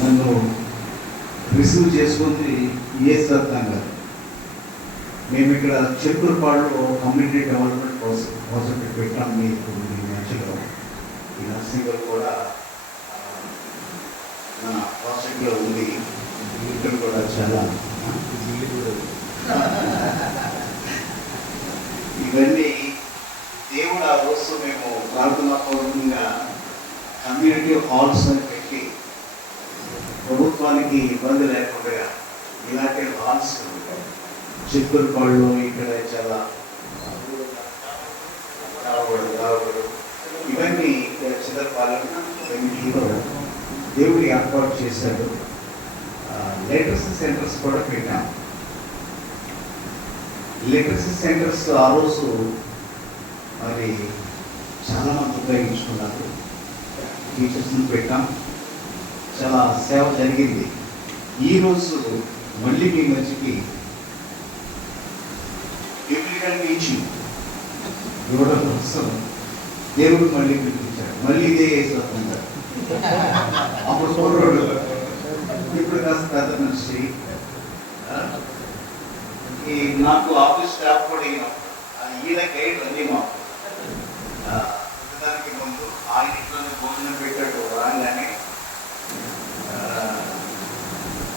నన్ను రిసీవ్ చేసుకుంది ఏఎస్ రత్నం గారు. మేము ఇక్కడ చిత్తూరుపాడులో కమ్యూనిటీ డెవలప్మెంట్ ప్రాజెక్ట్ పెట్టాం. మీకు ఈ మధ్యలో ఈ నర్సింగ్ కూడా నా ప్రాజెక్ట్లో ఉంది. ఇక్కడ కూడా చాలా ఇవన్నీ దేవుడు ఆ రోజు మేము ప్రార్థనాపూర్వకంగా కమ్యూనిటీ హాల్స్ అని పెట్టి ప్రభుత్వానికి ఇబ్బంది లేకుండా ఇలాంటి హాల్స్ చిత్తూరుపాడులో ఇక్కడ చాలా ఇవన్నీ చిత్తూరుపాలెం ఇవన్నీలో దేవుడు ఏర్పాటు చేశాడు. లిటరసీ సెంటర్స్ కూడా పెట్టాం. లిటరసీ సెంటర్స్ ఆ రోజు మరి చాలామంది ఉపయోగించుకున్నారు. టీచర్స్ని పెట్టాం, చాలా సేవ జరిగింది. ఈరోజు మళ్ళీ మీ మధ్యకి బిబ్లికల్ టీచింగ్ ఇవ్వడం కోసం దేవుడు మళ్ళీ పిలిపించాడు. మళ్ళీ ఇదే వేసుకుంటారు. అప్పుడు చూడడు, ఇప్పుడు కాస్త పెద్ద మనిషి. ఈ నాకు ఆఫీస్ స్టాఫ్ కూడా ఈయన గైడ్ అన్నీ మాకు దానికి ముందు ఆయన ఇంట్లోనే భోజనం పెట్టాడు. రాగానే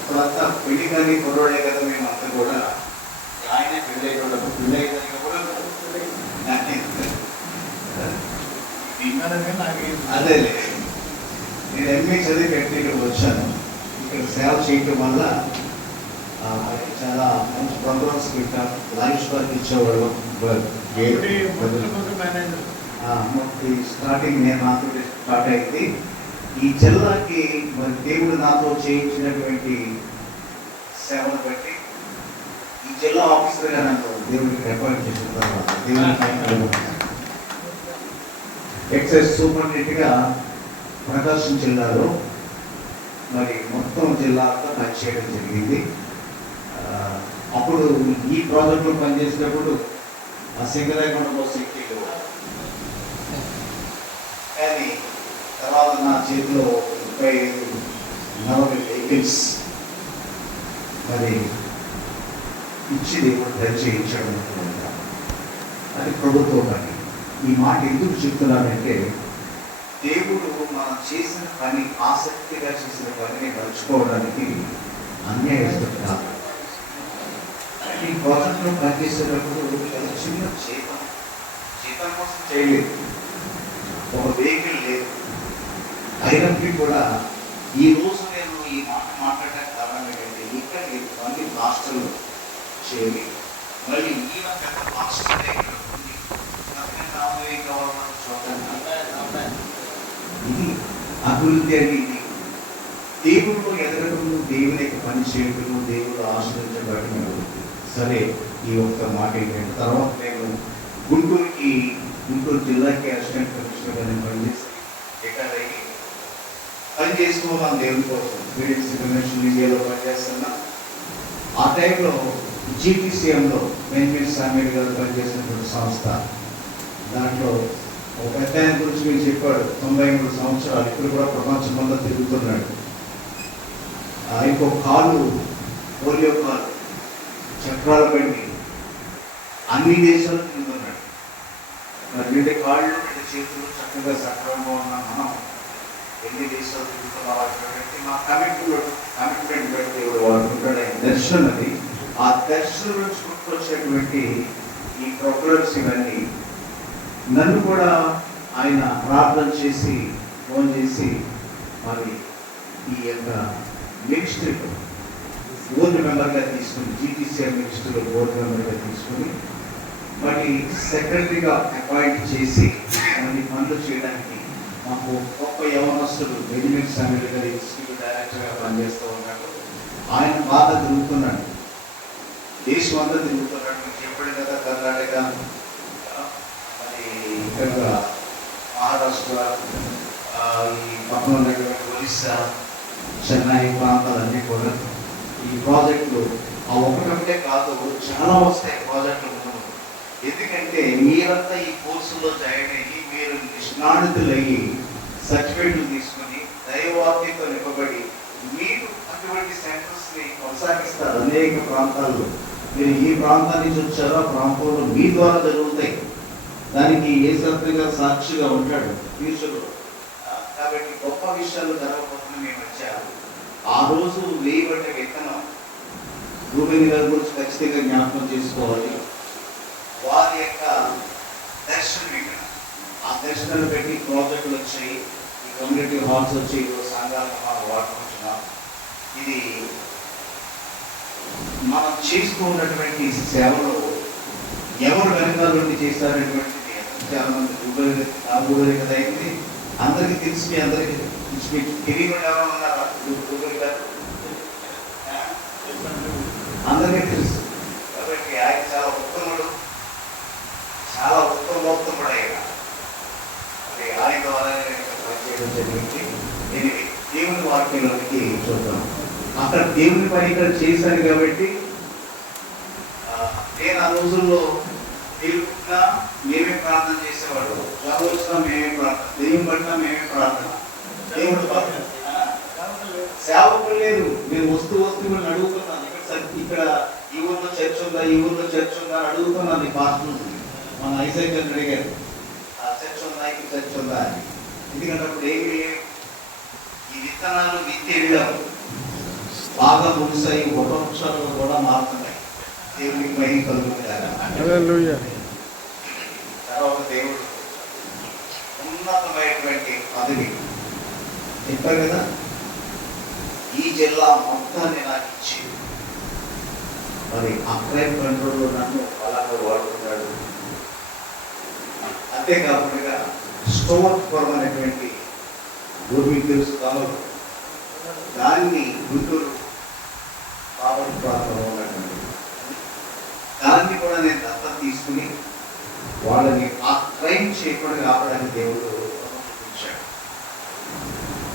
ఇప్పుడంతా పెళ్లి కానీ కుర్రోడే కదా, మేము అంతా కూడా ఆయనే పెళ్ళి అయ్యేటప్పుడు పెళ్ళి అయ్యేదానికి కూడా అదే నేను ఎంఏ చదివి పెట్టి ఇక్కడికి వచ్చాను. ఇక్కడ సేవ చేయటం వల్ల చాలా మంచి ప్రోగ్రామ్స్ పెట్టాం. లైఫ్ స్టార్ట్ ఇచ్చేవాళ్ళు. స్టార్టింగ్ నేను నాతో స్టార్ట్ అయింది. ఈ జిల్లాకి మరి దేవుడు నాతో చేయించినటువంటి సేవను బట్టి ఈ జిల్లా ఆఫీసర్గా నన్ను దేవుడికి అపాయింట్ చేసిన తర్వాత దేవుడికి ఎక్సైజ్ సూపరింటెండెంట్గా ప్రకాశం జిల్లాలో మరి మొత్తం జిల్లాతో పనిచేయడం జరిగింది. అప్పుడు ఈ ప్రాజెక్టులో పనిచేసినప్పుడు ఆ సింగరాయకొండ సిటీలో, కానీ తర్వాత నా చేతిలో 35 వెహికల్స్ మరి ఇచ్చి దేవుడు దయచేయించడం అది ప్రభుత్వ పని. ఈ మాట ఎందుకు చెప్తున్నానంటే, దేవుడు మనం చేసిన పని, ఆసక్తిగా చేసిన పనిని నడుచుకోవడానికి అన్యాయస్తుడు కాదు. ఈ ప్రాజెక్టులో పనిచేసేటప్పుడు చాలా చిన్న జీతం కోసం చేయలేదు, ఒక వెహికల్ లేదు. అయినప్పటికీ కూడా ఈ రోజు నేను ఈ మాట మాట్లాడడానికి కారణం ఏంటంటే, ఇక్కడ మళ్ళీ హాస్టల్ చేయాలి, మళ్ళీ ఈయన పెద్ద హాస్టల్ ఇక్కడ ఉంది, ఇది అభివృద్ధి అనేది దేవుడు ఎదగటము, దేవుని యొక్క పని చేయటము, దేవుడు ఆశ్రయించబడటము. సరే, ఈ ఒక్క మాట ఏంటంటే, తర్వాత నేను గుంటూరు జిల్లాకి అసిస్టెంట్ కమిషనర్గా నేను పనిచేసి రిటైర్ అయ్యి పని చేసుకున్నాను దేవుని కోసం. మీడియమ్స్ కన్వెన్షన్ ఇండియాలో పనిచేస్తున్నా. ఆ టైంలో జీటీసీఎంలో వెంకటేశ్వర స్వామి గారు పనిచేసినటువంటి సంస్థ, దాంట్లో ఒక పెద్ద ఆయన గురించి మీరు చెప్పాడు. 93 సంవత్సరాలు, ఇప్పుడు కూడా ప్రపంచమంతా తిరుగుతున్నాడు. ఇంకో కాలు పోలియో కాలు, చక్రాల బండి, అన్ని దేశాలు తిరుగుతున్నాడు. మరి 2 కాళ్ళు 2 చేతులు చక్కగా సక్రమంగా ఉన్న మనం ఎన్ని దేశాలు తిరుగుతున్నాం. మా కమిట్మెంట్ బట్టి దేవుడు వాడుకుంటాడు. ఆయన దర్శనం అది. ఆ దర్శనం నుంచి గుర్తొచ్చేటువంటి ఈ ప్రోగ్రామ్స్ ఇవన్నీ నన్ను కూడా ఆయన ప్రార్థన చేసి ఫోన్ చేసి మరి ఈ యొక్క మినిస్ట్రీ బోర్డు మెంబర్గా తీసుకుని, జీటీసీఎం మినిస్ట్రీలో బోర్డు మెంబర్గా తీసుకుని మరి సెక్రటరీగా అపాయింట్ చేసి కొన్ని పనులు చేయడానికి మాకు గొప్ప యవనస్తుడు బెంజమిన్ శామ్యూల్ గారి ఇన్స్టిట్యూట్ డైరెక్టర్గా పనిచేస్తూ ఉన్నాడు. ఆయన బాగా తిరుగుతున్నాడు, దేశం అంతా తిరుగుతున్నాడు. మీకు చెప్పాడు కదా, కర్ణాటక, మరి ఇక్కడ మహారాష్ట్ర, ఈ పక్కన ఉన్నటువంటి ఒరిస్సా, చెన్నై ప్రాంతాలన్నీ కూడా ఈ ప్రాజెక్టులు ఆ ఒకటే కాదు, చాలా వస్తాయి ప్రాజెక్టులు. ఎందుకంటే మీరంతా ఈ కోర్సులో జాయిన్ అయ్యి మీరు నిష్ణాతులయ్యి సర్టిఫికేట్లు తీసుకుని దైవవాక్యంతో నింపబడి కొనసాగిస్తారు అనేక ప్రాంతాల్లో. మీరు ఈ ప్రాంతాల నుంచి వచ్చారో ఆ ప్రాంతంలో మీ ద్వారా జరుగుతాయి. దానికి యేసయ్య గారు సాక్షిగా ఉంటాడు ఫ్యూచర్లో. కాబట్టి గొప్ప విషయాలు జరగబోతున్నాయి మీ మధ్య. ఆ రోజు వేయబడ్డ విత్తనం రూబేన్ గారి గురించి ఖచ్చితంగా జ్ఞాపకం చేసుకోవాలి. వారి యొక్క దర్శనం ఇక్కడ, ఆ దర్శనాలు పెట్టి ప్రాజెక్టులు వచ్చాయి, ఈ కమ్యూనిటీ హాల్స్ వచ్చి సంఘాలుగా మనం వాడుకుంటున్నాం. ఇది మనం చేస్తూ ఉన్నటువంటి సేవలో ఎవరు వెనకాల నుండి చేస్తారనేటువంటిది చాలా మంది గూగుల్ కదా అయింది. అందరికీ తెలిసి అందరికీ తెలియకుండా ఎవరైనా ఉన్నారా? గూగుల్ గారు అందరికీ తెలుసు. కాబట్టి ఆయన చాలా ఉత్తముడు, చాలా ఉత్తమోత్తముడు. ఆయన ద్వారా పనిచేయడం జరిగింది. ఎనిమిది దేవుని వాక్యంలోనికి చూద్దాం. అక్కడ దేవుని పని ఇక్కడ చేశాను కాబట్టి నేను ఆ రోజుల్లో దేవుడిగా మేమే ప్రార్థన చేసేవాడు. జ్వరం వచ్చినా మేమే ప్రార్థన, దెయ్యం పడినా మేమే ప్రార్థన. దేవుడు సేవకులు లేదు. నేను వస్తూ మిమ్మల్ని అడుగుతున్నాను, ఇక్కడ ఈ ఊర్లో చర్చ్ ఉందా, ఈ ఊర్లో చర్చ్ ఉందా అని అడుగుతున్నాను. ఈ పాస్టర్ మన ఐసైక్ గారిని అడిగారు, ఆ చర్చ్ ఉందా, ఇక్కడ చర్చ్ ఉందా అని. ఎందుకంటే అప్పుడు ఏమి ఈ విత్తనాలు విత్తేళ్ళం బాగా ముగిసాయి, వృక్షాలు కూడా మారుతున్నాయి. దేవునికి మహిమ కలుగుతారు. తర్వాత దేవుడు ఉన్నతమైనటువంటి పదవి చెప్పారు కదా, ఈ జిల్లా మొత్తాన్ని నాకు ఇచ్చి మరి అప్లైన్ కంట్రోల్లో నన్ను అలాగా వాడుకున్నాడు. అంతేకాకుండా స్టోర్ అనేటువంటి భూమి తెలుసు కావాలి, దాన్ని గుంటూరు కాబట్టి ప్రాంతంలో ఉన్నటువంటి దాన్ని కూడా నేను దత్తత తీసుకుని వాళ్ళని ఆ ట్రైన్ చేయకుండా ఆపడానికి దేవుడు చూపించాడు.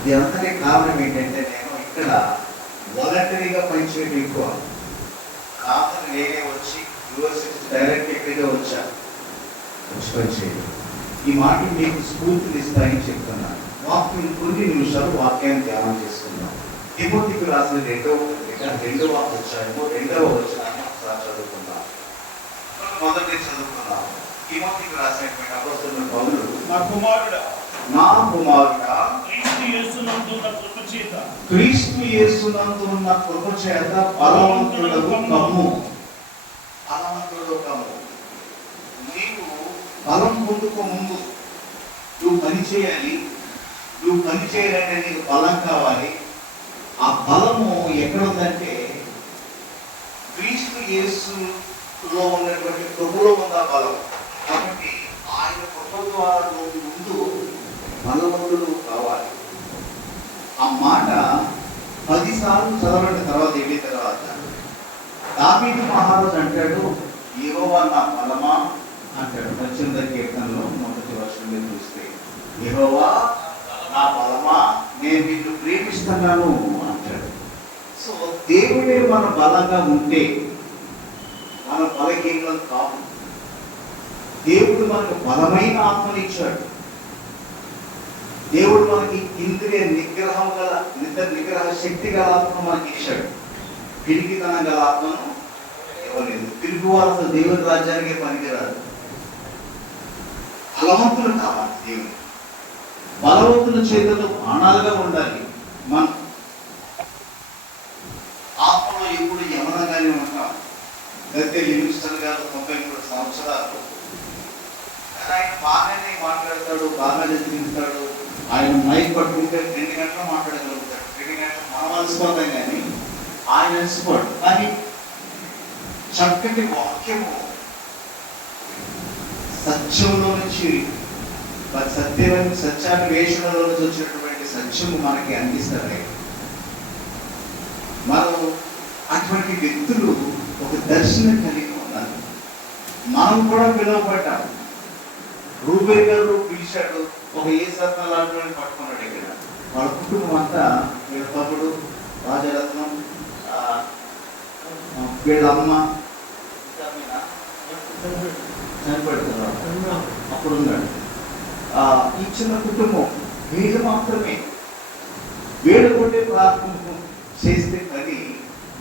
ఇదంతనే కారణం ఏంటంటే నేను ఇక్కడ వాలంటరీగా పనిచేయడం ఎక్కువ కాదు. నేనే వచ్చి యూనివర్సిటీ డైరెక్ట్ ఇక్కడికే వచ్చాను పనిచేయడం. ఈ మాటలు మీకు స్ఫూర్తిని ఇస్తాయని చెప్తున్నాను. వాక్యం కొన్ని నిమిషాలు వాక్యాన్ని ధ్యానం చేసుకుందాం. తిమోతికి రాసిన రెండవ అధ్యాయము 2వ వచనాన్ని ఒకసారి చదువుకుందాం. మొదటి చదువుకుందాం. తిమోతికి రాసినటువంటి అపొస్తలుడైన పౌలు, నా కుమారుడా క్రీస్తు యేసునందు ఉన్న కృప చేత బలవంతుడగు కమ్ము. నీవు బలం పొందుకో ముందు నువ్వు పని చేయాలి. నువ్వు పని చేయాలంటే నీకు బలం కావాలి. ఆ బలము ఎక్కడ ఉందంటే క్రీస్తు యేసులో ఉన్నటువంటి కృపలో ఉంది ఆ బలం. కాబట్టి ఆయన కృప ద్వారా నువ్వు ముందు బలవంతుడు కావాలి. ఆ మాట 10 సార్లు చదవబడిన తర్వాత వెళ్ళిన తర్వాత దావీదు మహారాజు అంటాడు, యెహోవా నా బలమా అంటాడు. 18వ కీర్తనలో మొదటి వర్షంలో చూస్తే యెహోవా నా బలమా, నేను నిన్ను ప్రేమిస్తున్నాను అంటాడు. సో దేవుడే మన బలంగా ఉంటే మన బలహీనం కాదు. దేవుడు మనకు బలమైన ఆత్మనిచ్చాడు. దేవుడు మనకి ఇంద్రియ నిగ్రహం గల నిగ్రహ శక్తి గల ఆత్మ మనకి ఇచ్చాడు. పిరికితనం గల ఆత్మను ఇవ్వలేదు. పిరికి వారు అసలు దేవుని రాజ్యానికే పనికిరాదు. బలవంతులు కావాలి. దేవుడు బలవంతుల చేతులు బాణాలుగా ఉండాలి. మనం ఆత్మలో ఎప్పుడు యమనంగానే ఉంటాం. అయితే లివింగ్స్టన్ గారు 93 సంవత్సరాలు ఆయన బాగానే మాట్లాడతాడు, బాగా చదివిస్తాడు. ఆయన మైక్ పట్టుకుంటే 2 గంటలు మాట్లాడగలుగుతాడు. 2 గంటలు మనం అలసిపోతాం కానీ ఆయన అలసిపోడు. కానీ చక్కటి వాక్యము సత్యంలో నుంచి సత్యాన్వేషణలో నుంచి వచ్చినటువంటి సత్యము మనకి అందిస్తారు. మనం అటువంటి వ్యక్తులు ఒక దర్శనం కలిగి ఉన్నారు. మనం కూడా పిలువబడ్డాం. రూబేన్ గారు పిలిచాడు, ఒక ఏ సత్నాలను పట్టుకున్నాడు. ఇక్కడ వాళ్ళ కుటుంబం అంతా, వీళ్ళ తమ్ముడు రాజరత్నం, వీళ్ళ అమ్మ చనిపెడుతున్నారు. అప్పుడు ఉన్నాడు. ఈ చిన్న కుటుంబం వీళ్ళు మాత్రమే. వీళ్ళు కొట్టే ప్రార్థన చేస్తే పని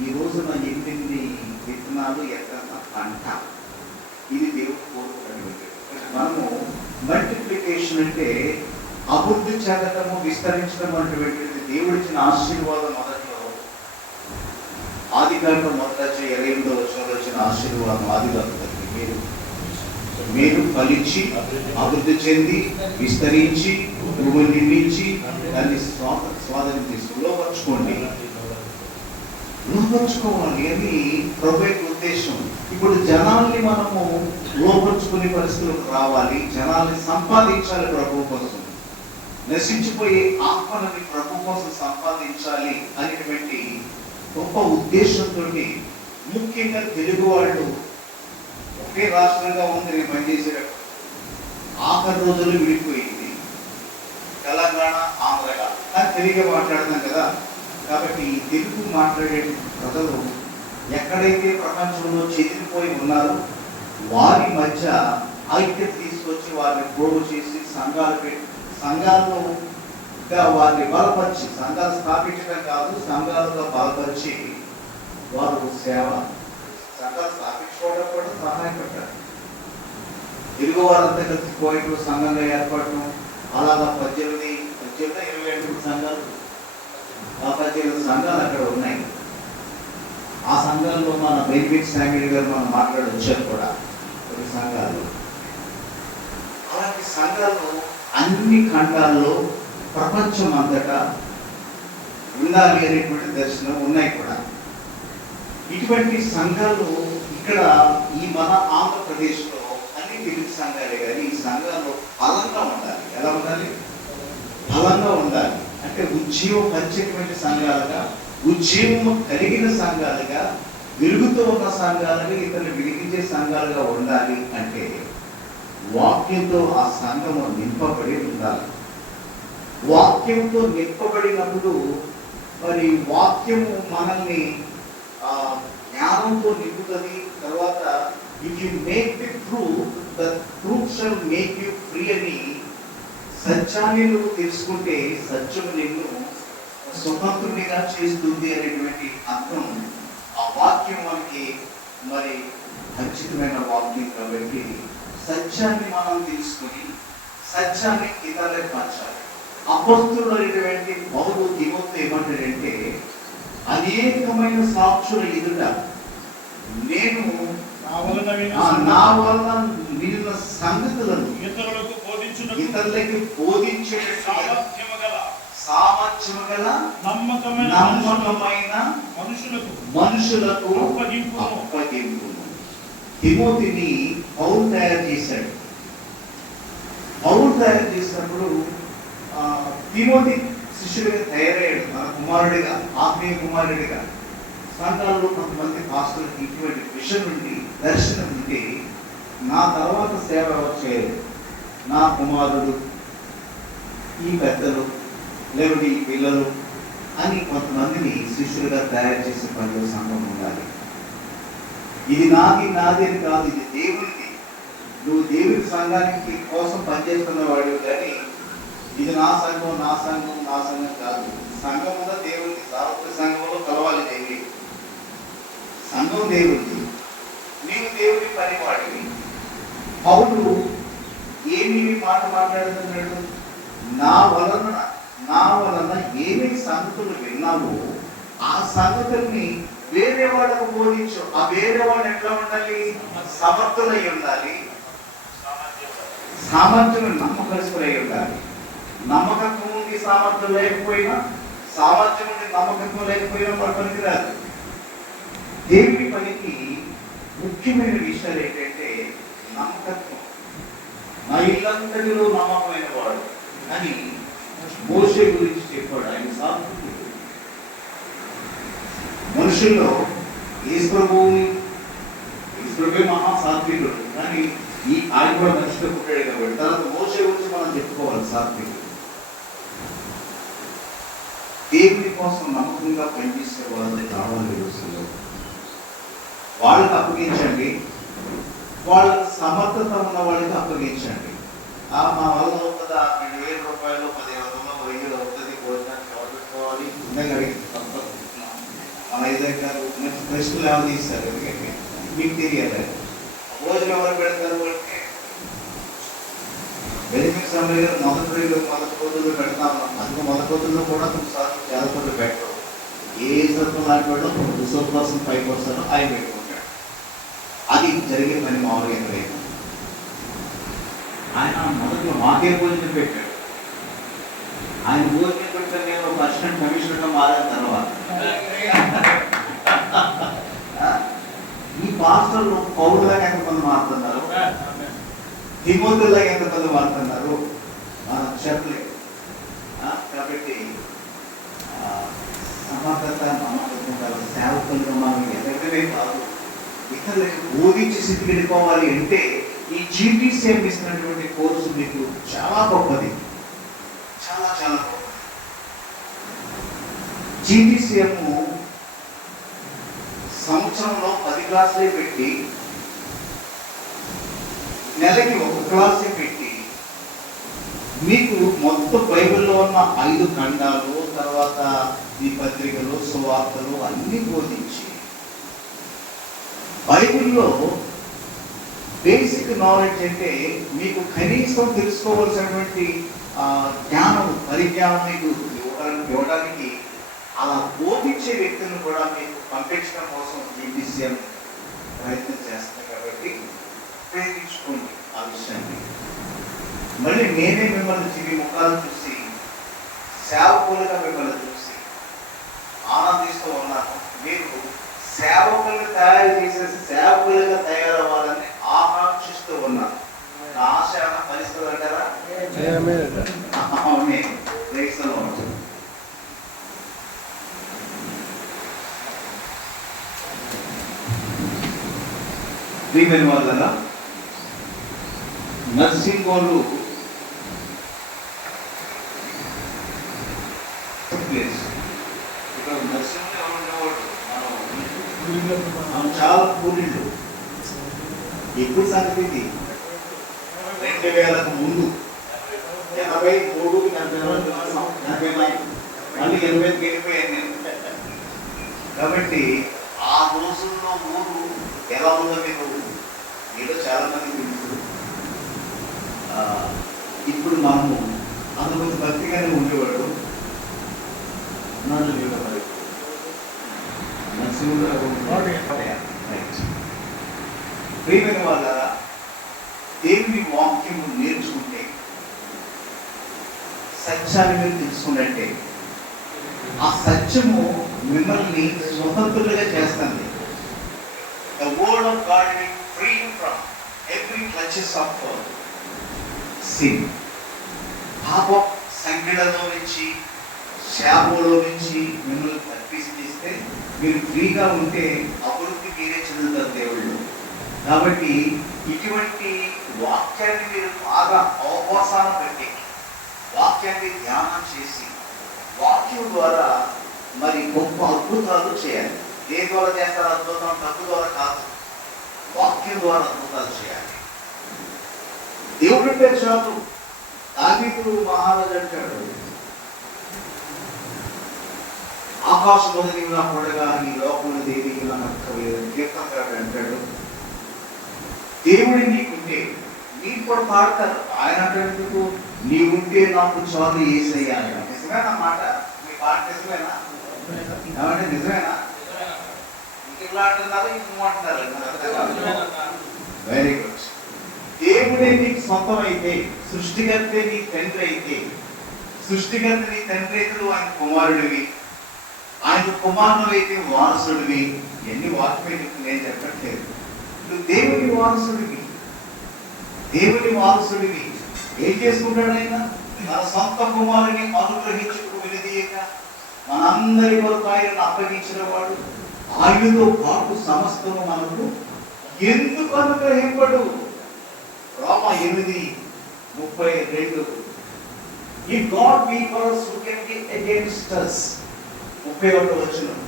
ఈ రోజు ఎన్ని విత్తనాలు ఎక్కడంత పంట. ఇది దేవుడు కోరుకున్నటువంటి. మనము మల్టిప్లికేషన్ అంటే అభివృద్ధి చెందటము, విస్తరించడం అనేటువంటిది దేవుడిచ్చిన ఆశీర్వాదం. మొదట్లో ఆదికాండం మొదట 28వ వచనంలో వచ్చిన ఆశీర్వాదం ఆదికాండానికి మీరు ఫలించి అభివృద్ధి చెంది విస్తరించి భూమిని నిర్మించి దాన్ని స్వాధీనం తీసుకుని లోపరుచుకోవాలి అని ప్రభు యొక్క ఉద్దేశం. ఇప్పుడు జనాల్ని మనము లోపరుచుకునే పరిస్థితులకు రావాలి, జనాల్ని సంపాదించాలి ప్రభు కోసం, నశించిపోయే ఆత్మలని ప్రభు కోసం సంపాదించాలి అనేటువంటి గొప్ప ఉద్దేశంతో ముఖ్యంగా తెలుగు వాళ్ళు ఒకే రాష్ట్రంగా ఉంది. నేను పనిచేసేటప్పుడు ఆఖరి రోజులు విడిపోయింది, తెలంగాణ ఆంధ్రగా, కానీ తెలుగే మాట్లాడుతాం కదా. కాబట్టి ఈ తెలుగు మాట్లాడే ప్రజలు ఎక్కడైతే ప్రపంచంలో చెదిరిపోయి ఉన్నారో వారి మధ్య ఐక్యత తీసుకొచ్చి వారిని పోగు చేసి సంఘాలు పెట్టి సంఘాల్లో వారిని బలపరిచి, సంఘాలు స్థాపించడం కాదు, సంఘాలుగా బలపరిచి వారు సేవ, సంఘాలు స్థాపించుకోవడం కూడా సహాయపడ్డారు. తెలుగు వారంతా కలిసి పోయిన సంఘంగా ఏర్పడటం, అలాగా 18-22 సంఘాలు, ఆ 18 సంఘాలు అక్కడ ఉన్నాయి. ఆ సంఘాల్లో మన బెనిఫిట్ ఫ్యామిలీ గారు మనం మాట్లాడి వచ్చారు కూడా కొన్ని సంఘాలు. అలాంటి సంఘాలు అన్ని ఖండాల్లో ప్రపంచం అంతటా ఉండాలి అనేటువంటి దర్శనం ఉన్నాయి కూడా. ఇటువంటి సంఘాలు ఇక్కడ ఈ మన ఆంధ్రప్రదేశ్లో అన్ని తెలుగు సంఘాలే, కానీ ఈ సంఘాలు బలంగా ఉండాలి. ఎలా ఉండాలి? బలంగా ఉండాలి అంటే ఉజ్జీవం పరిచేటువంటి సంఘాలుగా, ఉజ్జీవం కలిగిన సంఘాలుగా, వెలుగుతూ ఉన్న సంఘాలుగా, ఇతరులు వెలిగించే సంఘాలుగా ఉండాలి. అంటే వాక్యంతో ఆ సంఘము నింపబడి ఉండాలి. వాక్యంతో నింపబడినప్పుడు మరి వాక్యము మనల్ని జ్ఞానంతో నింపుతుంది. తర్వాత if you make the truth, the truth shall make you free అని, సత్యాన్ని నువ్వు తెలుసుకుంటే సత్యము నిన్ను స్వతంత్రునిగా చేస్తుంది అనేటువంటి అర్థం. ఆ వాక్యం మనకి మరి ఖచ్చితమైన వాక్యం కాబట్టి సత్యాన్ని మనం తీసుకుని సత్యాన్ని ఇతరులకు పంచాలి. అపొస్తలుడు అనేటువంటి పౌలు తిమోతితో ఏమంటాడంటే, అనేకమైన సాక్షుల ఎదుట నేను నా వలన విన్న సంగతులను ఇతరులకు బోధించే సామర్థ్యము గల నమ్మకమైన మనుషులకు అప్పగింపును. తిమోతిని పౌలు తయారు చేశాడు. పౌలు తయారు చేసినప్పుడు తిమోతి శిష్యుడిగా తయారయ్యాడు, మన కుమారుడిగా, ఆత్మీయ కుమారుడిగా. సంఘాల్లో కొంతమంది పాస్టర్లకు ఇటువంటి విషయం నుండి, దర్శనం నుండి, నా తర్వాత సేవ ఎవరు చేయలేదు, నా కుమారుడు, ఈ పెద్దలు, లేకపోతే ఈ పిల్లలు అని కొంతమందిని శిష్యులుగా తయారు చేసే పనిలో సంఘం ఉండాలి. ఇది నాది అని కాదు, ఇది దేవుడిది. నువ్వు దేవుడి సంఘానికి కోసం పనిచేస్తున్న వాడు, కానీ ఇది నా సంఘం కాదు. సంఘం కూడా దేవుడిది. సార్వత్రిక సంఘంలో కలవాలి దేవుడి. సంఘం దేవుడిది, నీవు దేవుడి పని వాడివి. పౌలు ఏమి మాట మాట్లాడుతున్నాడు? నా వలన ఏమి సంగతులు విన్నావో ఆ సంగతుల్ని వేరే వాళ్ళకు బోధించు. ఆ వేరే వాళ్ళు ఎట్లా ఉండాలి? సమర్థులై ఉండాలి, సామర్థ్యం నమ్మకస్తులై ఉండాలి. నమ్మకత్వం ఉంది సామర్థ్యం లేకపోయినా, సామర్థ్యం ఉండి నమ్మకత్వం లేకపోయినా మన పనికి రాదు. దేవుడి పనికి ముఖ్యమైన విషయాలు ఏంటంటే నమ్మకత్వం. నా ఇల్లందరిలో నమ్మకమైన వాడు అని మోషే గురించి చెప్పాడు. ఆయన సాత్వికుడు. మనుషుల్లో యేసుప్రభువే మహాసాత్వికుడు, కానీ ఆయన కూడా మనిషితో పుట్టాడు కాబట్టి తర్వాత మోషే గురించి మనం చెప్పుకోవాలి. సాత్వికుడు దేవుని కోసం నమ్మకంగా పనిచేసే వాళ్ళు కావాలి. రోజుల్లో వాళ్ళకి అప్పగించండి, వాళ్ళ సమర్థత ఉన్న వాళ్ళకి అప్పగించండి. మా వల్ల అవుతుందా? 2,000 రూపాయలు, 10,000, 1,000 అవుతుంది, భోజనానికి ఎవరు పెట్టుకోవాలి, మన ఐదర్ గారు మంచి ప్రశ్నలు ఏమైనా తీస్తారు, ఎందుకంటే మీకు తెలియాలి. భోజనం ఎవరు పెడతారు అంటే బెనిఫిట్ సమయంలో మొదటి పొద్దులు పెడతాము. అందుకు మొదటి పొద్దుల్లో కూడా కొన్నిసార్లు చాలా పొద్దులు పెట్టరు. ఏ సంవత్సరం లాంటి వాడు 2% 5% ఆయన పెట్టుకుంటాడు. అది జరిగే పని మామూలుగా ఎదురైంది. ఆయన మొదట్లో మాకే భోజనం పెట్టాడు. ఆయన భోజనం పెట్టిన నేను ఒక అసిస్టెంట్ కమిషనర్గా మారిన తర్వాత ఈ పాస్టర్లు పౌరులాగా ఎంతమంది మారుతున్నారు, తిమోతులాగా ఎంతమంది మారుతున్నారు మనం చెప్పలేదు. కాబట్టి సమగ్రత నమ్మకం సేవకులుగా మనం ఎదగడమే కాదు, ఇతరులకు బోధించి స్థితికి వెళ్ళిపోవాలి అంటే ఈ GTCM ఇస్తున్నటువంటి కోర్సు మీకు చాలా గొప్పది, చాలా చాలా గొప్పది. GTCM సంవత్సరంలో 10 క్లాసులే పెట్టి, నెలకి 1 క్లాసే పెట్టి మీకు మొత్తం బైబిల్లో ఉన్న 5 ఖండాలు, తర్వాత ఈ పత్రికలు, సువార్తలు అన్ని బోధించి బైబిల్లో బేసిక్ నాలెడ్జ్ అంటే మీకు కనీసం తెలుసుకోవాల్సినటువంటి జ్ఞానం, పరిజ్ఞానం మీకు ఇవ్వడానికి అలా బోధించే వ్యక్తులను కూడా మీకు పంపించడం కోసం GTCM ప్రయత్నం చేస్తుంది. కాబట్టి ఉపయోగించుకోండి ఆ విషయాన్ని. మళ్ళీ నేనే మిమ్మల్ని మీ ముఖాలు చూసి, సేవకులుగా మిమ్మల్ని చూసి ఆనందిస్తూ ఉన్నాను. మీరు సేవకుల్ని తయారు చేసేసి సేవకులుగా తయారవ్వాలని ఆకాంక్షిస్తూ ఉన్నాను. నా ఆశ ఏమైనా పరిస్థితులు అంటారా? ప్రియమైన వాళ్ళ నర్సింగ్ వాళ్ళు ఇక్కడ నర్సింగ్ ఉండేవాడు చాలా కూలీళ్ళు. ఎప్పుడు సంగతి ఇది? 2000కు ముందు 83, 84 మళ్ళీ 80కి వెళ్ళిపోయాను నేను. కాబట్టి ఆ రోజుల్లో ఊరు ఎలా ఉందో మీకు మీలో చాలా మంది తెలుసు. ఇప్పుడు మనము అంతమంది భక్తిగానే ఉండేవాడు. ప్రియమైన వాళ్ళ దేవుని వాక్యము నేర్చుకుంటే, సత్యాన్ని మీరు తెలుసుకున్నట్టే ఆ సత్యము మిమ్మల్ని స్వతంత్రులుగా చేస్తుంది. The word of God will free you from every clutches of sin. పాప సంఖ్యలలో నుంచి, శాపంలో నుంచి మిమ్మల్ని తప్పిస్తే మీరు ఫ్రీగా ఉంటే అభివృద్ధి మీరే చెందుతారు దేవుళ్ళు. కాబట్టి ఇటువంటి వాక్యాన్ని మీరు బాగా అవకాశాన పెట్టి వాక్యాన్ని ధ్యానం చేసి వాక్యం ద్వారా మరి గొప్ప అద్భుతాలు చేయాలి. ఏ ద్వారా చేస్తారు అద్భుతం? డబ్బు ద్వారా కాదు, వాక్యం ద్వారా అద్భుతాలు చేయాలి. దేవుడు అంటే చాలు. దావీదు మహారాజు అంటాడు, ఆకాశం నీవు నా పొడగా ఈ లోకంలో దేనికి నా నక్కలేదు. కీర్తనకారుడు అంటాడు, దేవుడి నీకుంటే నీకు కూడా పాడతారు. ఆయన అంటేందుకు నీవుంటే నాకు చాలు యేసయ్యా. నిజమేనా మాట? మీ పాట నిజమేనా? ఏమంటే నిజమేనా? ఇంకెలా అంటున్నారు, ఇంకో అంటున్నారు. Very good. దేవుడే నీకు సొంతం అయితే, సృష్టికర్తే నీ తండ్రి అయితే, సృష్టికర్త నీ తండ్రి అయితే నువ్వు ఆయన కుమారుడివి, ఆయన కుమారుడు అయితే వారసుడివి. ఎన్ని వాక్యమే నేను చెప్పట్లేదు. నువ్వు దేవుని వారసుడివి, దేవుని వారసుడివి. ఏం చేసుకుంటాడు ఆయన? తన సొంత కుమారుని అనుగ్రహించుకు వినదీయక మనందరి కొరకు ఆయన అప్పగించిన వాడు. ఆయనతో పాటు సమస్తము మనకు ఎందుకు అనుగ్రహింపడు? రోమా 8:32. If God be for us, who can be against us? 31వ వచనం.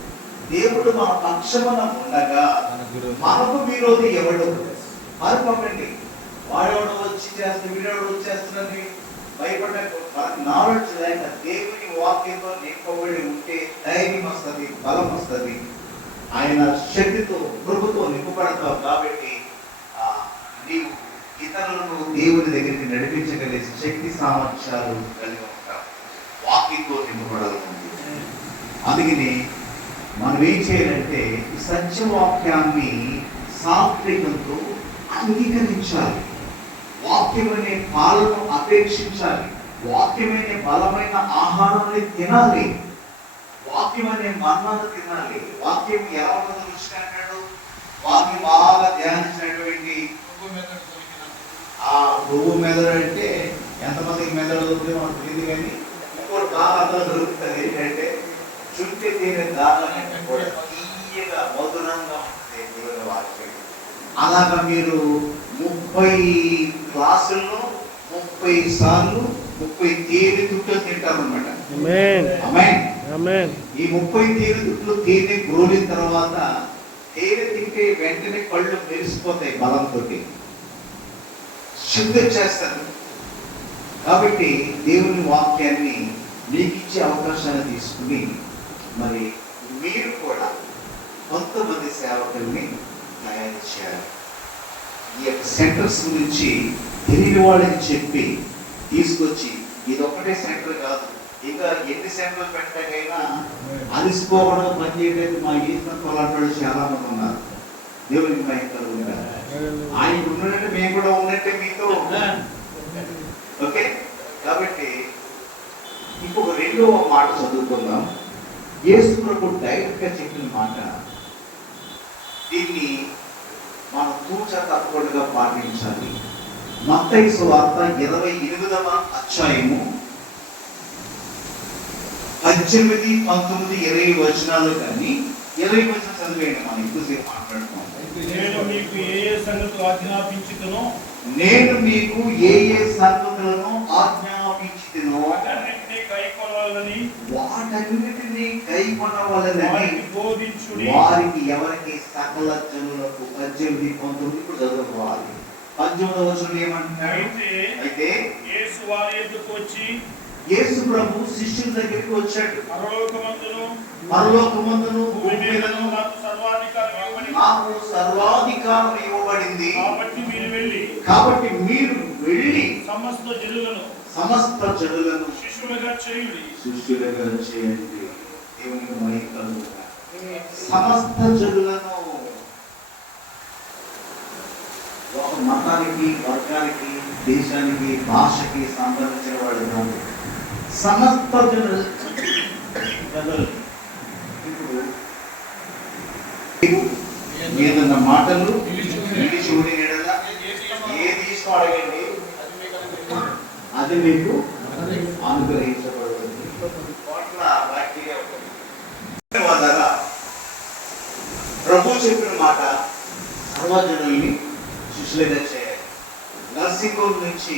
దేవుడు మన పక్షమున ఉండగా మనకు విరోధి ఎవడు? అనుకోకండి, వాడెవడో వచ్చి చేస్తే వీడెవడో వచ్చేస్తున్నది భయపడే మనకు నాలెడ్జ్ లేక దేవుని వాక్యంతో నింపబడి ఉంటే ధైర్యం వస్తుంది, బలం వస్తుంది. ఆయన శక్తితో కృపతో నింపబడతావు కాబట్టి నీవు ఇతరులను దేవుని దగ్గరికి నడిపించగలిగే శక్తి సామర్థ్యాలు కలిగి ఉంటావు. వాక్యంతో నింపబడాలి. అందుకని మనం ఏం చేయాలంటే ఈ సత్యవాక్యాన్ని సాత్వికంతో అంగీకరించాలి. వాక్యమనే పాలను అపేక్షించాలి. వాక్యమనే బలమైన ఆహారాన్ని తినాలి. వాక్యం అనే మన్నాను తినాలి. వాక్యం ఎలా ఉన్నదో రుచిగా అంటాడు. వాక్యం బాగా ధ్యానించినటువంటి ఆ పువ్వు మెదడు అంటే ఎంతమందికి మెదడు దొరుకుతుంది మనకు తెలియదు, కానీ ఇంకోటి బాగా అందరూ దొరుకుతుంది. ఏంటంటే చుట్టి తినే దాని కూడా తీయగా మధురంగా ఉంటుంది దేవుని వాక్యం. అలాగా మీరు 30 క్లాసుల్లో 30 సార్లు 30 తేనె తుట్టలు తింటారు అనమాట. ఈ 30 తేనె తుట్లు తేనె గ్రోలిన తర్వాత తేనె తింటే వెంటనే కళ్ళు మెరిసిపోతాయి, బలంతో శుద్ధి చేస్తారు. కాబట్టి దేవుని వాక్యాన్ని మీకు ఇచ్చే అవకాశాన్ని తీసుకుని మరి మీరు కూడా కొంతమంది సేవకుల్ని తయారు చేయాలి. ఈ యొక్క సెంటర్స్ గురించి తెలియని వాళ్ళకి చెప్పి తీసుకొచ్చి, ఇది ఒక్కటే సెంటర్ కాదు, ఇంకా ఎన్ని సెంటర్లు పెట్టకైనా అలిసిపోవడం పని చేయలేదు. మా ఈశ్వరంతో వాళ్ళు చాలా మంది ఉన్నారు. దేవునికి మహిమలు ఉన్నారు. ఆయన ఉన్నట్టు మేము కూడా ఉన్నట్టే మీతో. ఓకే, కాబట్టి ఇంకొక రెండవ మాట చదువుకుందాం. యేసు ప్రభు డైరెక్ట్ గా చెప్పిన మాట, దీన్ని మనం తూచా తప్పకుండా పాటించాలి. మత్తయి సువార్త 28వ అధ్యాయము 18, 19, 20 వచనాలు. కానీ 20 వచనం చదివేయండి. మనం ఎక్కువసేపు మాట్లాడుతున్నాం. నేను మీకు ఏ ఏ సంగతులను ఆజ్ఞాపించుతునో వాటన్నిటినీ కైకొనవలెనని వారికి ఎవరికి సకల జనులకు 18, 19 ఇప్పుడు చదువుకోవాలి. 18వ వచనం ఏమంటున్నాడు? అయితే యేసు వారి యొద్దకు వచ్చి, యేసు ప్రభు శిష్యుల దగ్గరికి వచ్చాడు. పరలోకమందును భూమి మీదను నాకు సర్వాధికారం ఇవ్వబడింది. కాబట్టి మీరు వెళ్ళి సమస్త జనులను శిష్యులుగా చేయండి. దేవునికి మహిమ కలుగుగాక. సమస్త జనులను, ఒక మతానికి, వర్గానికి, దేశానికి, భాషకి సంబంధించిన వాళ్ళు కాదు. సమస్త జనులు. ఇప్పుడు ఏదన్నా మాటలు నిలిచి ఉండేలా ఏది ఇష్టం అడగండి, అది మీకు అనుగ్రహించబడుతుంది. ప్రభు చెప్పిన మాట, సర్వజనుల్ని శిష్యులుగా చేయాలి. నర్సింగ్ హోమ్ నుంచి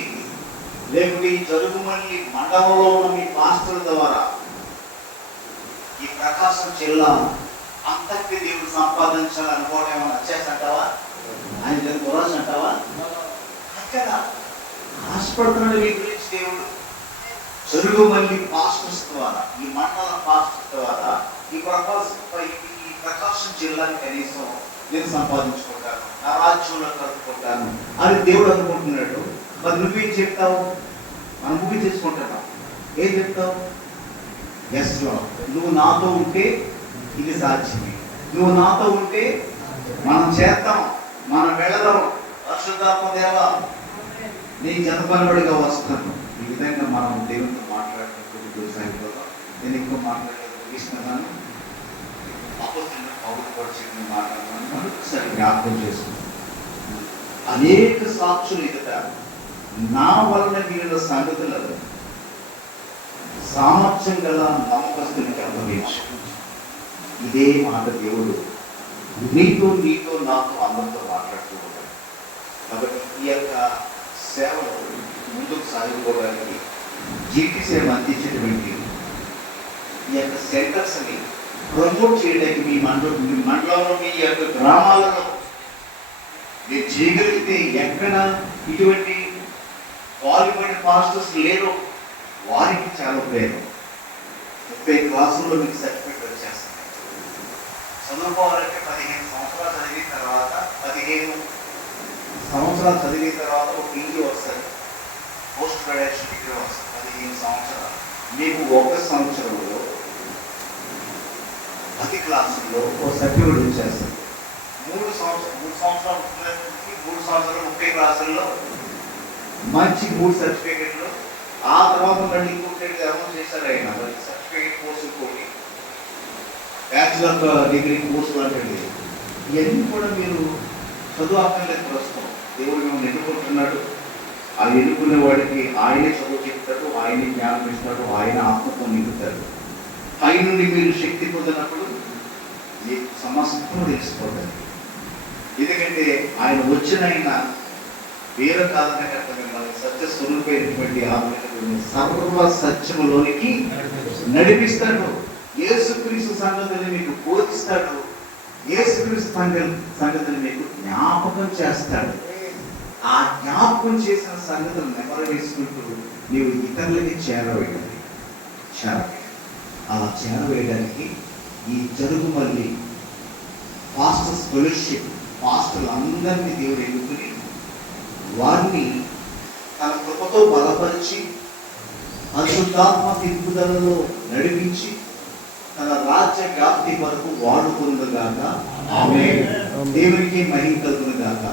లేకుంటే ఈ జరుగుమల్లి మండలంలో ఉన్న మీ పాస్టర్ల ద్వారా ఈ ప్రకాశం జిల్లా అంతటి దేవుడు సంపాదించాలనుకోవడం ఏమైనా వచ్చేసంటావా? ఆయన దగ్గర గురాజు అంటావా? అక్కడ ఆశపడుతున్నాడు మీ గురించి దేవుడు. జరుగుమల్లి పాస్టర్స్ ద్వారా, ఈ మండల పాస్టర్స్ ద్వారా ఈ ప్రకాశం జిల్లాని కనీసం నేను సంపాదించుకుంటాను, నా రాజ్యంలో కలుపుకుంటాను అని దేవుడు అనుకుంటున్నాడు. మరి నువ్వేం చెప్తావు? మనం ముగి చేసుకుంటున్నావు. ఏం చెప్తావు? ఎస్ లార్డ్, నువ్వు నాతో ఉంటే ఇది సాధ్యమే. నువ్వు నాతో ఉంటే మనం చేద్దాం, మనం వెళదాం. పరిశుద్ధాత్మ దేవా, నీ జనపనబడిగా వస్తాను. ఈ విధంగా మనం దేవునితో మాట్లాడుతున్నప్పుడు సాగిపోతాం. నేను ఇంకో మాట్లాడలేదు ముగిస్తున్నాను. అపోస్తలుడైన పౌలు కూడా చెప్పిన మాట్లాడుతున్నాను. ఒకసారి జ్ఞాపకం చేసుకుంటాను. అనేక సాక్షులు ఎదుట నా వలన వీళ్ళ సంగతులలో సామర్థ్యం గల నమ్మకస్తునికి అప్పగించు. ఇదే మాట దేవుడు నీతో నాతో అందరితో మాట్లాడుతూ ఉంటాడు. కాబట్టి ఈ యొక్క సేవలు ముందుకు సాగిపోవడానికి జీటీసీ అందించేటువంటి ఈ యొక్క సెంటర్స్ని ప్రమోట్ చేయడానికి మీ మండలంలో, మీ యొక్క గ్రామాలలో మీరు చేయగలిగితే ఎక్కడ ఇటువంటి క్వాలిఫైడ్ పాస్టర్స్ లేరు, వారికి చాలా ఉపయోగం. 30 క్లాసుల్లో మీకు సర్టిఫికేట్ వచ్చేస్తుంది. చదువుకోవాలంటే 15 సంవత్సరాలు చదివిన తర్వాత 15 సంవత్సరాలు చదివిన తర్వాత ఒక పీజీ వస్తుంది, పోస్ట్ గ్రాడ్యుయేషన్ డిగ్రీ వస్తుంది. 15 సంవత్సరాలు మీకు ఒక సంవత్సరంలో 10 క్లాసుల్లో ఒక సర్టిఫికేట్ వచ్చేస్తుంది. 3 సంవత్సరాలు 3 సంవత్సరాలు 30 క్లాసుల్లో మంచి 3 సర్టిఫికేట్లు. ఆ తర్వాత మళ్ళీ ఇంకొకటి అమలు చేశారు ఆయన సర్టిఫికేట్ కోర్సు కోటి బ్యాచులర్ డిగ్రీ కోర్సు లాంటివి. ఇవన్నీ కూడా మీరు చదువు అక్కర్లేదు. ప్రస్తుతం దేవుడు మిమ్మల్ని ఎన్నుకుంటున్నాడు. ఆ ఎన్నుకునే వాడికి ఆయనే చదువు చెప్తాడు, ఆయనే జ్ఞానం ఇస్తాడు, ఆయన ఆత్మతో నింపుతాడు. పై నుండి మీరు శక్తి పొందినప్పుడు మీకు సమస్తం తెలిసిపోతుంది. ఎందుకంటే ఆయన వచ్చిన ఆయన వేరే కాదనే కనుక మిమ్మల్ని సత్య స్వరూపమైనటువంటి ఆత్మీయుని సర్వ సత్యములోనికి నడిపిస్తాడు. యేసుక్రీస్తు సంగతిని మీకు బోధిస్తాడు. యేసుక్రీస్తు సంగతిని మీకు జ్ఞాపకం చేస్తాడు. ఆ జ్ఞాపకం చేసిన సంగతులు నెమరు వేసుకుంటూ నీవు ఇతరులకి చేరవేయాలి. అలా చేరవేయడానికి ఈ జరుగు మళ్ళీ పాస్టర్స్ ఫెలోషిప్, పాస్టర్లు అందరినీ దేవుడు ఎన్నుకుని వారిని తన కృపతో బలపరిచి పరిశుద్ధాత్మ తిప్పుదలలో నడిపించి తన రాజ్య వ్యాప్తి వరకు వాడుకుందుగాక. ఆమేన్. దేవునికి మహిమ కలుగునుగాక.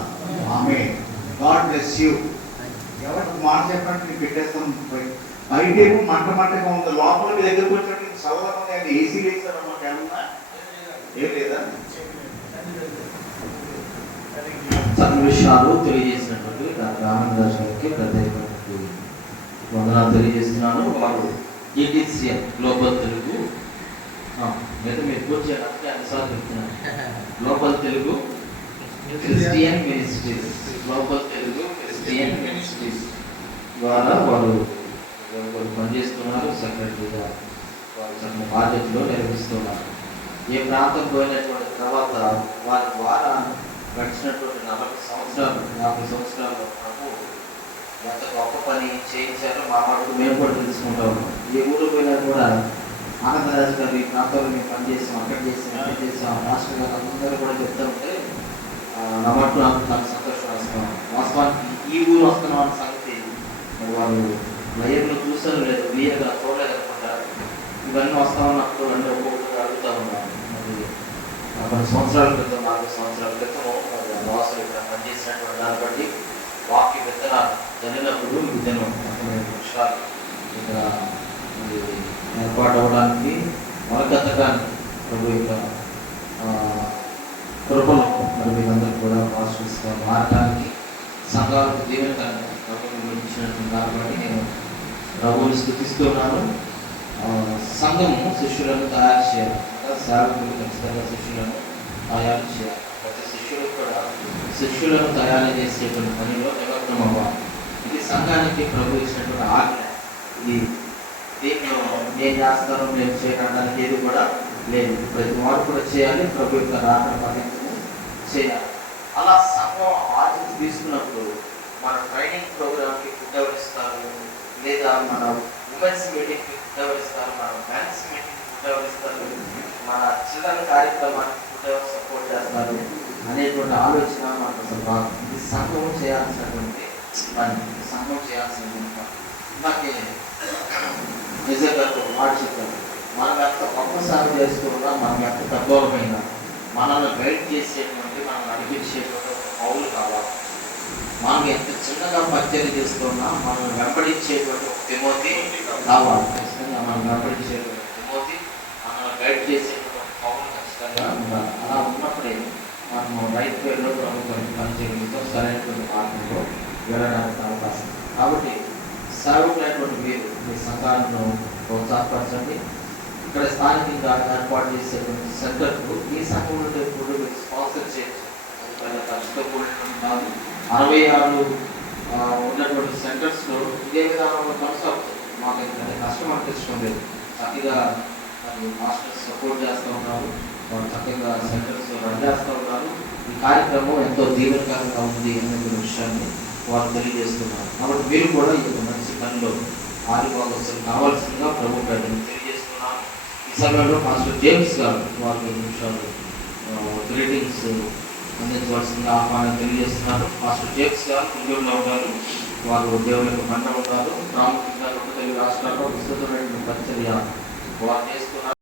ఆమేన్. God bless you. ఎవరికి మాట చెప్పండి, నేను పెట్టేస్తాను. బయటేమో మంటగా ఉంది, లోపల మీ దగ్గరకు వచ్చినట్టు చల్లగా ఉంది. అది ఏసీ వేసారన్నమాట. ఏమన్నా ఏం లేదా? సకల విషయాలు తెలియజేసినటువంటి డాక్టర్ ఆనంద్ రాజ్ గారికి ప్రత్యేకమైనటువంటి వందనాలు తెలియజేస్తున్నాను. వారు ETCM గ్లోబల్ తెలుగు మీద మీరు పూర్తి చేయడానికి అన్నిసార్లు చెప్తున్నాను. Global Telugu Christian ministries, global Telugu Christian ministries ద్వారా వారు పనిచేస్తున్నారు. సెక్రటరీగా వారు తమ బాధ్యతలో నిర్వహిస్తున్నారు. ఏ ప్రాంతం పోయినటువంటి తర్వాత వారి ద్వారా గడిచినటువంటి 40 సంవత్సరాలు 50 సంవత్సరాల్లో ప్రభు ఎంత గొప్ప పని చేయించారో మా వాటికి మేము కూడా తెలుసుకుంటా ఉన్నాం. ఏ ఊరు పోయినా కూడా ఆనందరాజు గారు ఈ ప్రాంతంలో మేము పనిచేసాం, అక్కడ చేసాం, రాష్ట్ర గారు అందరూ కూడా చెప్తూ ఉంటే నా మట్టు నాకు సంతోషం వస్తాం. వాస్తవానికి ఈ ఊరు వస్తున్నాం అన్న సంగతి వారు లైవ్లో చూసారు లేదు, క్లియర్గా చూడలేదు అనుకుంటారు. ఇవన్నీ వస్తా ఉన్నప్పుడు అన్నీ ఒక్కొక్కటి అడుగుతూ ఉన్నాను. మరి కొన్ని సంవత్సరాల క్రితం 4 సంవత్సరాల క్రితం వాసులు ఇక్కడ పనిచేసినటువంటి దాన్ని బట్టి వాక్య విత్తనాలు జరిగినప్పుడు విత్తనం వృక్షాలు ఇక్కడ ఏర్పాటు అవ్వడానికి మొలకెత్తడానికి ప్రభు యొక్క కృపలో మరి మీరందరూ కూడా పాజిటివ్స్గా మారడానికి సంఘాలకు దీవెనకరంగా ప్రభుత్వం ఇచ్చినటువంటి దాన్ని బట్టి నేను ప్రభువుని స్థుతిస్తున్నాను. సంఘము శిష్యులను తయారు చేయాలి. సేవకులు ఖచ్చితంగా శిష్యులను తయారు చేయాలి. ప్రతి శిష్యులు కూడా శిష్యులను తయారు చేసేటువంటి పనిలో నిమగ్నం అవ్వాలి. ఇది సంఘానికి ప్రభు ఇచ్చినటువంటి ఆజ్ఞ. ఇది దీంట్లో నేను చేస్తాను నేను చేయడానికి ఏది కూడా లేదు. ప్రతి వాడు కూడా చేయాలి. ప్రభు యొక్క రాకడ పద్ధతిని చేయాలి. అలా సంఘం ఆజ్ఞ తీసుకున్నప్పుడు మన ట్రైనింగ్ ప్రోగ్రామ్కి ఫుడ్ ఎవరిస్తారు, లేదా మన ఉమెన్స్ మీటింగ్కి ఫుడ్ ఎవరిస్తారు, మన మెన్స్ మీటింగ్కి ఫుడ్ ఎవరిస్తారు, మన చిల్డ్రన్ కార్యక్రమానికి ఫుడ్ ఎవరు సపోర్ట్ చేస్తారు అనేటువంటి ఆలోచన మనకు అసలు రాదు. ఇది సంఘం చేయాల్సినటువంటి పని, సంఘం చేయాల్సినటువంటి పని. నాకే నిజంగా మాట చెప్పారు, మనం ఎంత గొప్ప సేవ చేస్తున్నా, మనం ఎంత తక్కువమైనా మనల్ని గైడ్ చేసేటువంటి, మనల్ని నడిపించేటువంటి పౌరులు కావాలి. మనం ఎంత చిన్నగా పరిచయం చేస్తున్నా మనల్ని వెంబడించేటువంటి ఒక తిమోతి కావాలి. ఖచ్చితంగా మనం వెంబడించేటువంటి తిమోతి, మనల్ని గైడ్ చేసేటువంటి పౌరులు ఖచ్చితంగా ఉండాలి. అలా ఉన్నప్పుడే మనము రైతు పేరులో ప్రభుత్వం పనిచేయడంతో సరైనటువంటి మార్గంలో వెళ్ళడానికి అవకాశం. కాబట్టి సేవకులైనటువంటి మీరు మీ సంఘాలను ప్రోత్సాహపరచండి. ఇక్కడ స్థానికంగా ఏర్పాటు చేసేటువంటి సెంటర్కు ఈ సంఘం నుండి కూడా మీరు స్పాన్సర్ చేయొచ్చు. ఖర్చుతో కూడినటువంటి కాదు. 66 ఉన్నటువంటి సెంటర్స్లో ఇదే విధానంలో కొనసాగుతుంది. మాకు ఎందుకంటే కష్టం అనిపించడం లేదు. చక్కగా మాస్టర్స్ సపోర్ట్ చేస్తూ ఉన్నారు, వాళ్ళు చక్కగా సెంటర్స్ రన్ చేస్తూ ఉన్నారు. ఈ కార్యక్రమం ఎంతో దీవెనకరంగా ఉంది అనే విషయాన్ని వారు తెలియజేస్తున్నారు. కాబట్టి మీరు కూడా ఈ యొక్క మంచి పనిలో ఆదివాసులు కావాల్సిందిగా ప్రభు గారిని తెలియజేస్తున్నాను. ఈ సమయంలో మాస్టర్ జేమ్స్ గారు వారు 2 నిమిషాలు గ్రీటింగ్స్ అందించవలసిందిగా ఆహ్వానం తెలియజేస్తున్నారు. మాస్టర్ జేమ్స్ గారు కుండూరులో ఉన్నారు. వారు దేవుని యొక్క మండ ఉన్నారు. ప్రాముఖ్యంగా 2 తెలుగు రాష్ట్రాల్లో విస్తృతమైన పరిచర్య వారు చేస్తున్నారు.